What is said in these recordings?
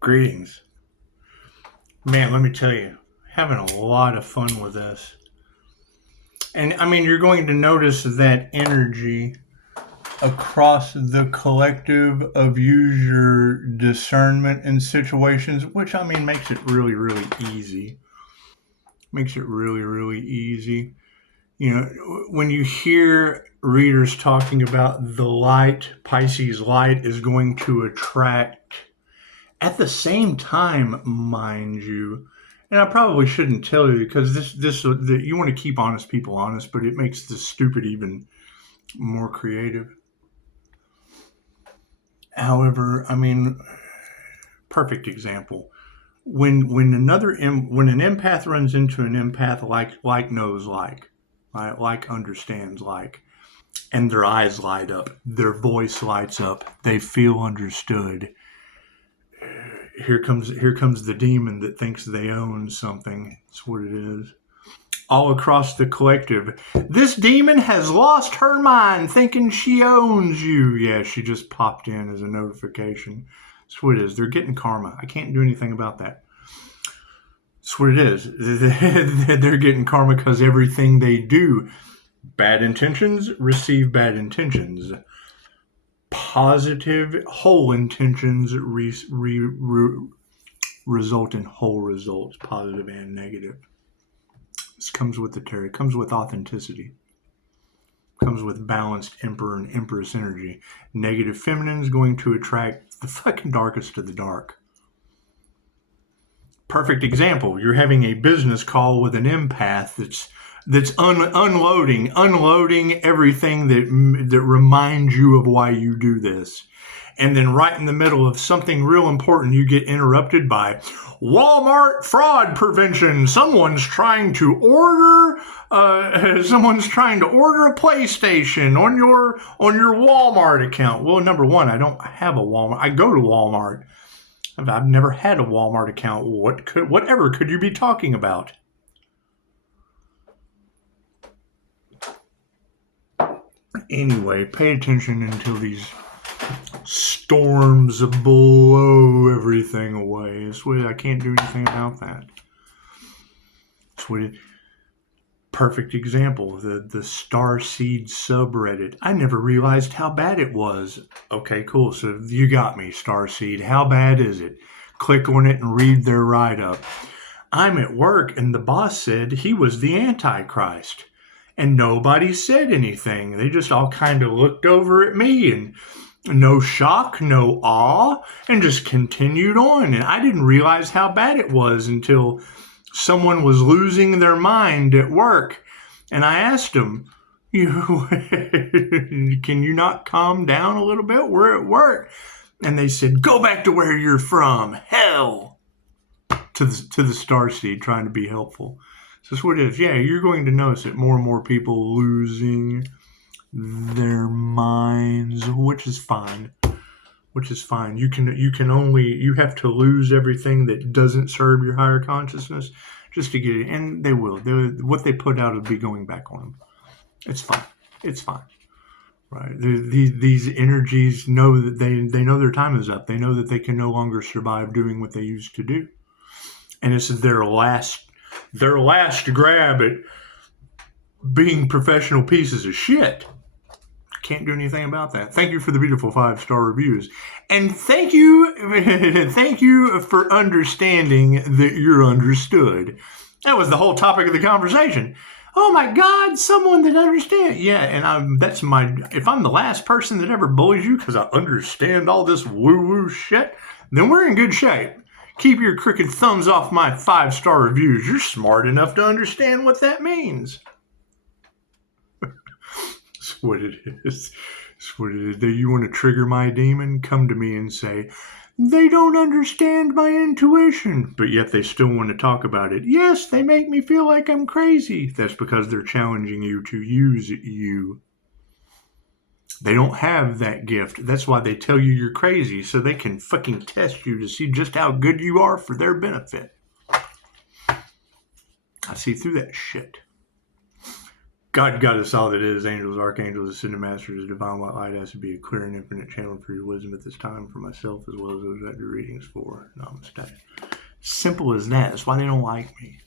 Greetings. Man, let me tell you, having a lot of fun with this. And I mean, you're going to notice that energy across the collective of use your discernment in situations, which I mean makes it really, really easy. Makes it really, really easy. You know, when you hear readers talking about the light, Pisces light is going to attract at the same time, mind you, and I probably shouldn't tell you because you want to keep honest people honest, but it makes the stupid even more creative. However, I mean, perfect example. When an empath runs into an empath, like knows like understands like, and their eyes light up, their voice lights up, they feel understood. Here comes the demon that thinks they own something. That's what it is. All across the collective, this demon has lost her mind thinking she owns you. Yeah, she just popped in as a notification. That's what it is. They're getting karma. I can't do anything about that. That's what it is. They're getting karma because everything they do, bad intentions receive bad intentions. Positive, whole intentions result in whole results, positive and negative. This comes with the tarot. It comes with authenticity. It comes with balanced Emperor and Empress energy. Negative feminine is going to attract the fucking darkest of the dark. Perfect example. You're having a business call with an empath that's unloading everything that reminds you of why you do this. And then right in the middle of something real important, you get interrupted by Walmart fraud prevention. Someone's trying to order a PlayStation on your Walmart account. Well, number one, I don't have a Walmart. I go to Walmart. I've never had a Walmart account. Whatever could you be talking about? Anyway, pay attention until these storms blow everything away. I can't do anything about that. Perfect example, the Starseed subreddit. I never realized how bad it was. Okay, cool. So you got me, Starseed. How bad is it? Click on it and read their write-up. I'm at work and the boss said he was the Antichrist. And nobody said anything. They just all kind of looked over at me and no shock, no awe, and just continued on. And I didn't realize how bad it was until someone was losing their mind at work. And I asked them, can you not calm down a little bit? We're at work. And they said, go back to where you're from. Hell. To the Starseed, trying to be helpful. So that's what it is. Yeah, you're going to notice it. More and more people losing their minds, which is fine. You have to lose everything that doesn't serve your higher consciousness just to get it. And they will. What they put out will be going back on them. It's fine. Right. These energies know that they know their time is up. They know that they can no longer survive doing what they used to do. And it's their last grab at being professional pieces of shit. Can't do anything about that. Thank you for the beautiful 5-star reviews. And thank you for understanding that you're understood. That was the whole topic of the conversation. Oh my God, someone that understands. Yeah, and if I'm the last person that ever bullies you because I understand all this woo-woo shit, then we're in good shape. Keep your crooked thumbs off my 5-star reviews. You're smart enough to understand what that means. That's what it is. You want to trigger my demon? Come to me and say, they don't understand my intuition, but yet they still want to talk about it. Yes, they make me feel like I'm crazy. That's because they're challenging you to use you. They don't have that gift. That's why they tell you you're crazy, so they can fucking test you to see just how good you are for their benefit. I see through that shit. God got us all that is, angels, archangels, ascended masters, divine white light has to be a clear and infinite channel for your wisdom at this time for myself as well as those that do readings for. Namaste. Simple as that. That's why they don't like me.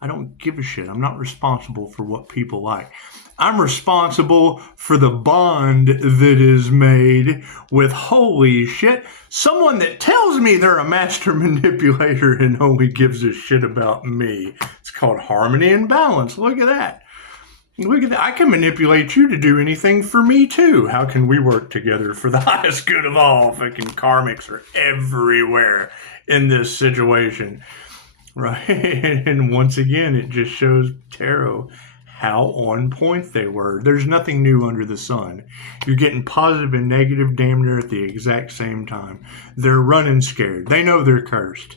I don't give a shit. I'm not responsible for what people like. I'm responsible for the bond that is made with, holy shit, someone that tells me they're a master manipulator and only gives a shit about me. It's called harmony and balance. Look at that. Look at that. I can manipulate you to do anything for me too. How can we work together for the highest good of all? Fucking karmics are everywhere in this situation. Right? And once again, it just shows tarot how on point they were. There's nothing new under the sun. You're getting positive and negative damn near at the exact same time. They're running scared. They know they're cursed.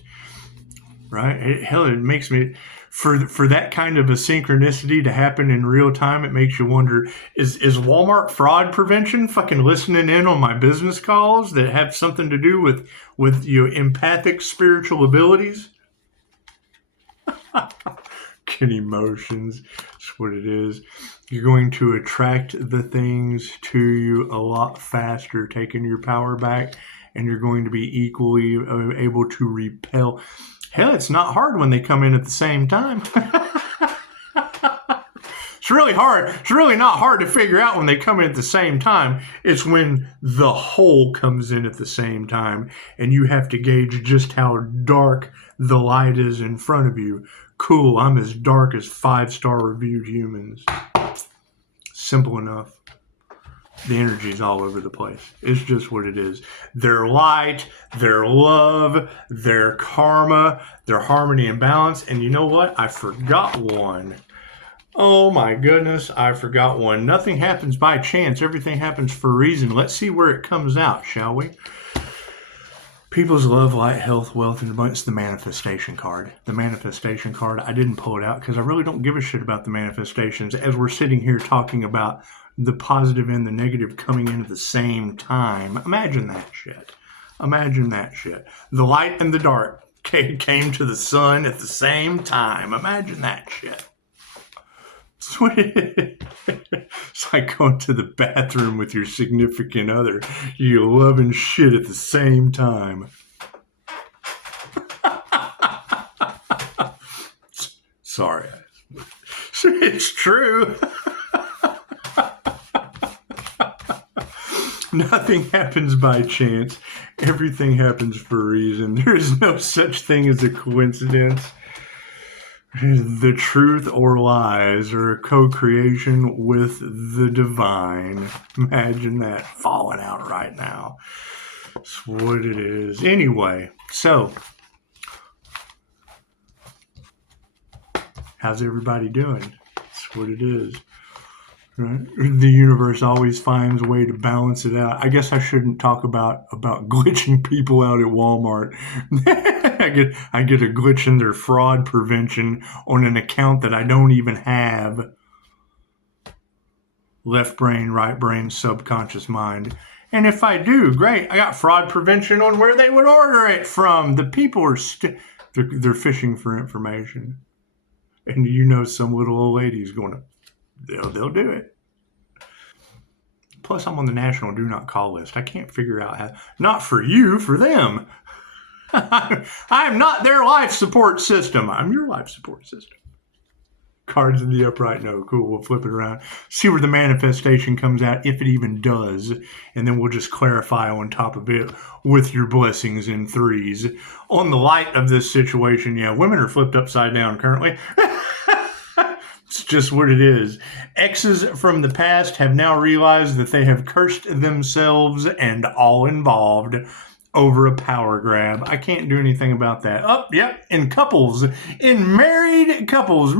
Right? It makes me... For that kind of a synchronicity to happen in real time, it makes you wonder, is Walmart fraud prevention fucking listening in on my business calls that have something to do with your empathic spiritual abilities? Get emotions. That's what it is. You're going to attract the things to you a lot faster, taking your power back, and you're going to be equally able to repel. Hell, it's not hard when they come in at the same time. It's really hard. It's really not hard to figure out when they come in at the same time. It's when the whole comes in at the same time, and you have to gauge just how dark the light is in front of you. Cool, I'm as dark as 5-star reviewed humans. Simple enough. The energy's all over the place. It's just what it is. Their light, their love, their karma, their harmony and balance. And you know what? I forgot one. Oh my goodness, I forgot one. Nothing happens by chance. Everything happens for a reason. Let's see where it comes out, shall we? People's love, light, health, wealth, and abundance. The manifestation card. The manifestation card. I didn't pull it out because I really don't give a shit about the manifestations. As we're sitting here talking about the positive and the negative coming in at the same time. Imagine that shit. Imagine that shit. The light and the dark came to the sun at the same time. Imagine that shit. It's like going to the bathroom with your significant other. You loving shit at the same time. Sorry. It's true. Nothing happens by chance. Everything happens for a reason. There is no such thing as a coincidence. The truth or lies are a co-creation with the divine. Imagine that falling out right now. That's what it is. Anyway, so how's everybody doing? That's what it is. Right? The universe always finds a way to balance it out. I guess I shouldn't talk about glitching people out at Walmart. I get a glitch in their fraud prevention on an account that I don't even have. Left brain, right brain, subconscious mind. And if I do, great. I got fraud prevention on where they would order it from. The people are they're fishing for information. And you know some little old lady's going to they'll do it. Plus, I'm on the national do not call list. I can't figure out how. Not for you, for them. I'm not their life support system. I'm your life support system. Cards in the upright. No, cool. We'll flip it around. See where the manifestation comes out, if it even does. And then we'll just clarify on top of it with your blessings in threes. On the light of this situation, yeah, women are flipped upside down currently. It's just what it is. Exes from the past have now realized that they have cursed themselves and all involved over a power grab. I can't do anything about that. Oh, yep. In married couples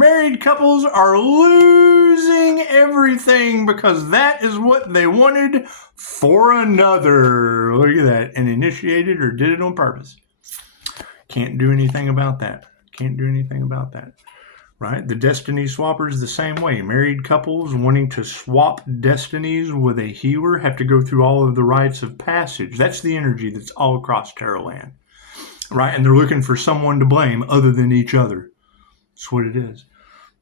are losing everything because that is what they wanted for another. Look at that. And initiated or did it on purpose. Can't do anything about that. Right? The destiny swappers the same way. Married couples wanting to swap destinies with a healer have to go through all of the rites of passage. That's the energy that's all across Tarot land. Right? And they're looking for someone to blame other than each other. That's what it is.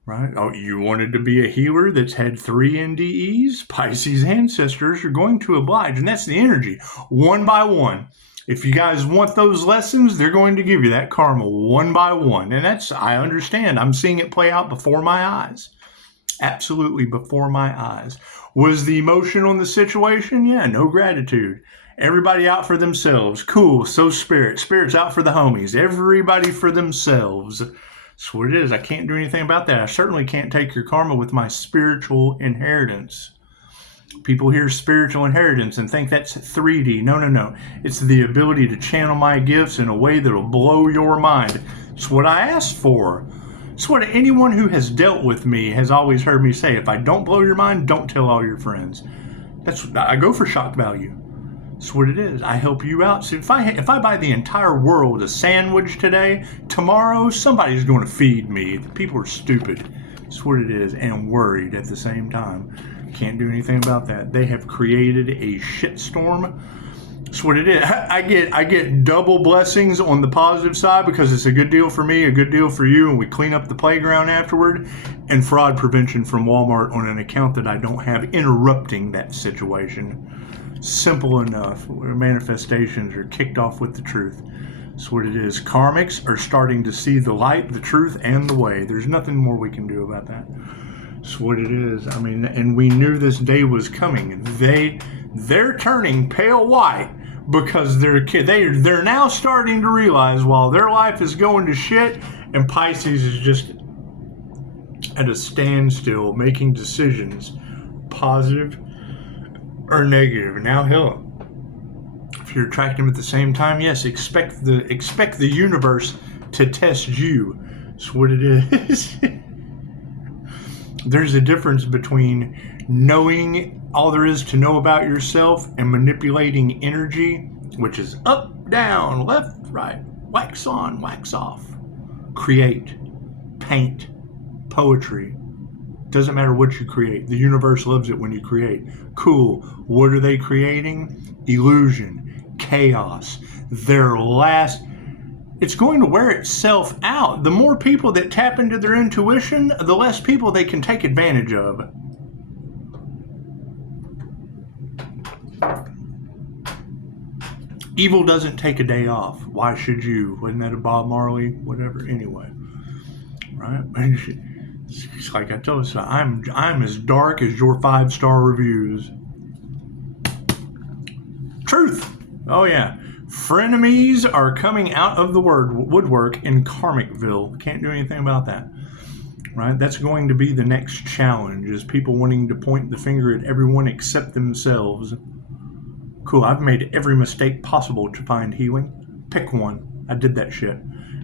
Right? Oh, you wanted to be a healer that's had 3 NDEs? Pisces ancestors are going to oblige, and that's the energy, one by one. If you guys want those lessons, they're going to give you that karma one by one. And that's, I understand. I'm seeing it play out before my eyes. Absolutely before my eyes. Was the emotion on the situation? Yeah, no gratitude. Everybody out for themselves. Cool, so spirit. Spirit's out for the homies. Everybody for themselves. That's what it is. I can't do anything about that. I certainly can't take your karma with my spiritual inheritance. People hear spiritual inheritance and think that's 3D. No. It's the ability to channel my gifts in a way that'll blow your mind. It's what I asked for. It's what anyone who has dealt with me has always heard me say. If I don't blow your mind, don't tell all your friends. I go for shock value. That's what it is. I help you out. So if I buy the entire world a sandwich today, tomorrow somebody's going to feed me. People are stupid. That's what it is, and worried at the same time. Can't do anything about that. They have created a shitstorm. That's what it is. I get double blessings on the positive side because it's a good deal for me, a good deal for you, and we clean up the playground afterward, and fraud prevention from Walmart on an account that I don't have, interrupting that situation. Simple enough. Manifestations are kicked off with the truth. That's what it is. Karmics are starting to see the light, the truth, and the way. There's nothing more we can do about that. That's what it is. I mean, and we knew this day was coming. They're turning pale white because they're now starting to realize while their life is going to shit and Pisces is just at a standstill making decisions, positive or negative. Now, hell, if you're attracting them at the same time, yes, expect the universe to test you. That's what it is. There's a difference between knowing all there is to know about yourself and manipulating energy, which is up, down, left, right, wax on, wax off. Create, paint, poetry. Doesn't matter what you create. The universe loves it when you create. Cool. What are they creating? Illusion, chaos. It's going to wear itself out. The more people that tap into their intuition, the less people they can take advantage of. Evil doesn't take a day off. Why should you? Wasn't that a Bob Marley? Whatever. Anyway. Right? It's like I told you, I'm as dark as your 5-star reviews. Truth. Oh, yeah. Frenemies are coming out of the woodwork in Karmicville. Can't do anything about that. Right? That's going to be the next challenge, is people wanting to point the finger at everyone except themselves. Cool, I've made every mistake possible to find healing. Pick one. I did that shit.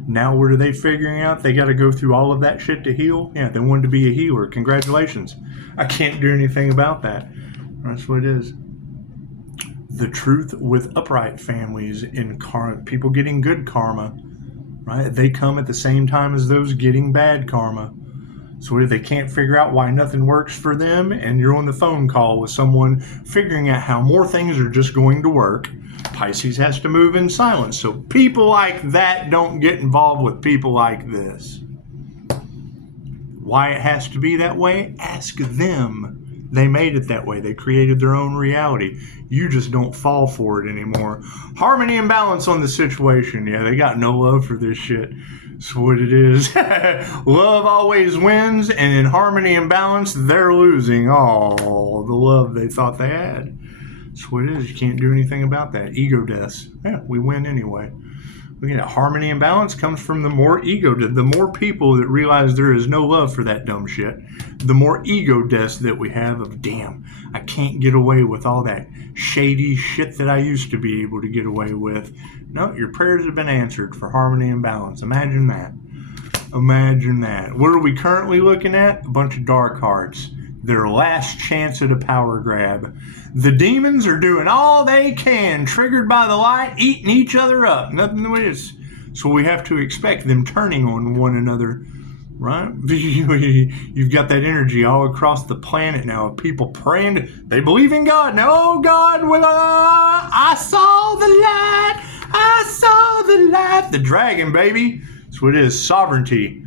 Now what are they figuring out? They got to go through all of that shit to heal? Yeah, they wanted to be a healer. Congratulations. I can't do anything about that. That's what it is. The truth with upright families in karma, people getting good karma, right? They come at the same time as those getting bad karma. So if they can't figure out why nothing works for them, and you're on the phone call with someone figuring out how more things are just going to work, Pisces has to move in silence. So people like that don't get involved with people like this. Why it has to be that way? Ask them. They made it that way. They created their own reality. You just don't fall for it anymore. Harmony and balance on the situation. Yeah, they got no love for this shit. That's what it is. Love always wins, and in harmony and balance, they're losing all the love they thought they had. That's what it is. You can't do anything about that. Ego deaths. Yeah, we win anyway. Look at that. Harmony and balance comes from the more ego death. The more people that realize there is no love for that dumb shit, the more ego deaths that we have of, damn, I can't get away with all that shady shit that I used to be able to get away with. No, your prayers have been answered for harmony and balance. Imagine that. Imagine that. What are we currently looking at? A bunch of dark hearts. Their last chance at a power grab. The demons are doing all they can, triggered by the light, eating each other up. Nothing to this. So we have to expect them turning on one another, right? You've got that energy all across the planet now of people praying. They believe in God. Now, oh God, I saw the light. I saw the light. The dragon, baby. That's what it is. Sovereignty.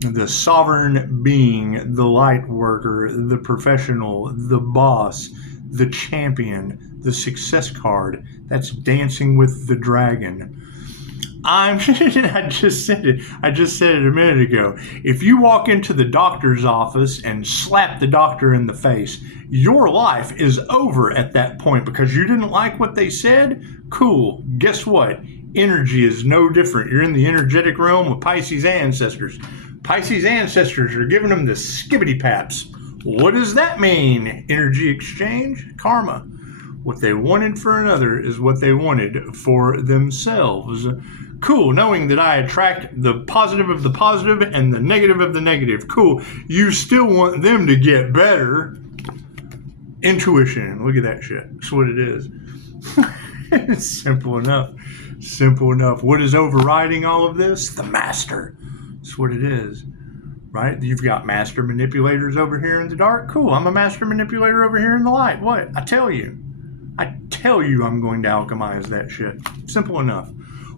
the sovereign being, the light worker, the professional, the boss, the champion, the success card. That's Dancing with the Dragon. I just said it a minute ago. If you walk into the doctor's office and slap the doctor in the face, your life is over at that point because you didn't like what they said. Cool. Guess what? Energy is no different. You're in the energetic realm with Pisces ancestors. Pisces ancestors are giving them the skibbity paps. What does that mean? Energy exchange? Karma. What they wanted for another is what they wanted for themselves. Cool, knowing that I attract the positive of the positive and the negative of the negative. Cool, you still want them to get better. Intuition, look at that shit. That's what it is. It's simple enough. Simple enough. What is overriding all of this? The master. That's what it is. Right? You've got master manipulators over here in the dark. Cool, I'm a master manipulator over here in the light. What? I tell you I'm going to alchemize that shit. Simple enough.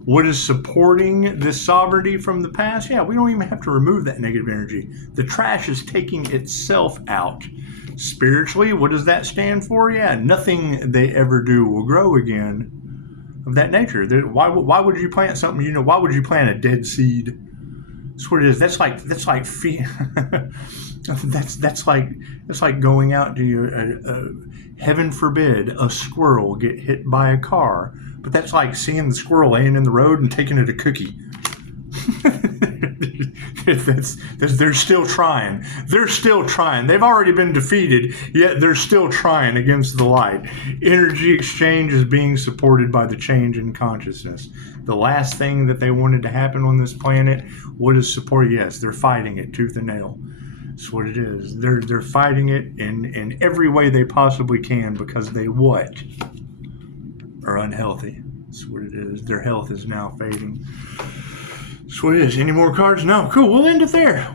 What is supporting this sovereignty from the past? Yeah, we don't even have to remove that negative energy. The trash is taking itself out. Spiritually, what does that stand for? Yeah, nothing they ever do will grow again of that nature. Why would you plant something? Why would you plant a dead seed? That's what it is. That's like that's like going out to heaven forbid a squirrel get hit by a car, but that's like seeing the squirrel laying in the road and taking it a cookie. They're still trying. They're still trying. They've already been defeated, yet they're still trying against the light. Energy exchange is being supported by the change in consciousness. The last thing that they wanted to happen on this planet, what is support? Yes, they're fighting it tooth and nail. That's what it is. They're fighting it in every way they possibly can because they what? Are unhealthy. That's what it is. Their health is now fading. That's what it is. Any more cards? No. Cool. We'll end it there.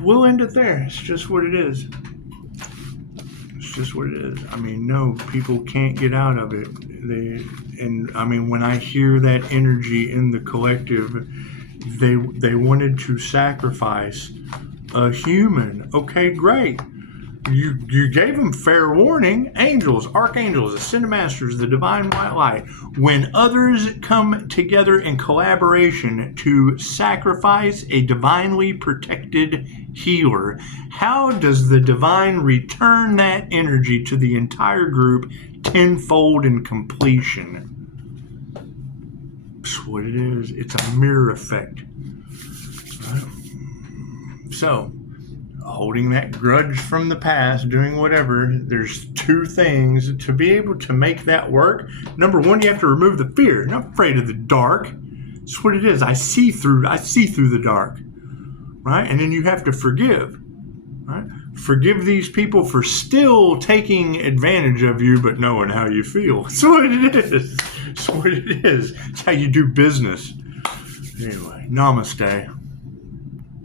It's just what it is. It's just what it is. I mean, no, people can't get out of it. When I hear that energy in the collective, they wanted to sacrifice a human. Okay, great. You gave them fair warning. Angels, archangels, ascended masters, the divine white light. When others come together in collaboration to sacrifice a divinely protected healer, how does the divine return that energy to the entire group tenfold in completion? That's what it is. It's a mirror effect. Right? So, holding that grudge from the past, doing whatever, there's two things to be able to make that work. Number one, you have to remove the fear. I'm not afraid of the dark. That's what it is. I see through the dark. Right? And then you have to forgive. Right? Forgive these people for still taking advantage of you, but knowing how you feel. That's what it is. That's what it is. It's how you do business. Anyway, namaste.